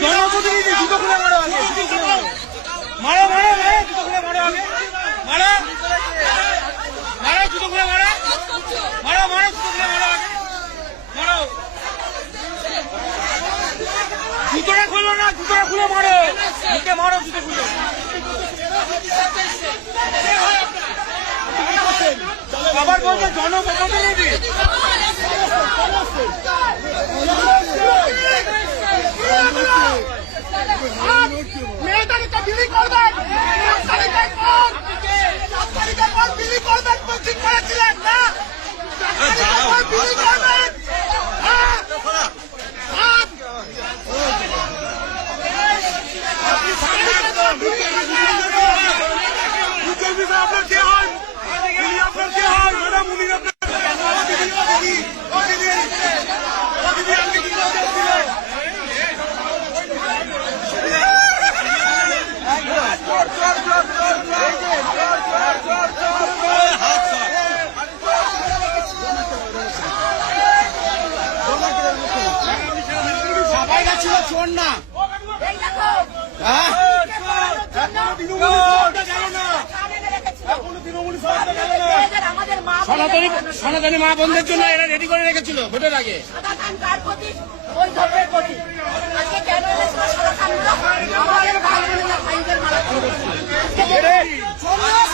জনপ্রতিনিধি জুতো খুলে মারো আগে, মারো মারো মারো, জুতো খুলে মারো আগে, মারো মারো, জুতো খুলে মারো, মারো মারো, জুতো খুলে মারো আগে, মারো। জুতোটা খুলো না, জুতোটা খুলে মারো, মুখে মারো, জুতো খুলে। আবার বলছে জনপ্রতিনিধি। মেয়েটাকে বিলি করবেন, বিলি করবেন ঠিক করেছিলেন না, বিলি করবেন। আপনার কে হয়, আপনার কে হয় ম্যাডাম, উনি আপনার সবাই গেছিল চোর না, সনাতনী মা বোনদের জন্য এরা রেডি করে রেখেছিল ভোটের আগে। আমাদের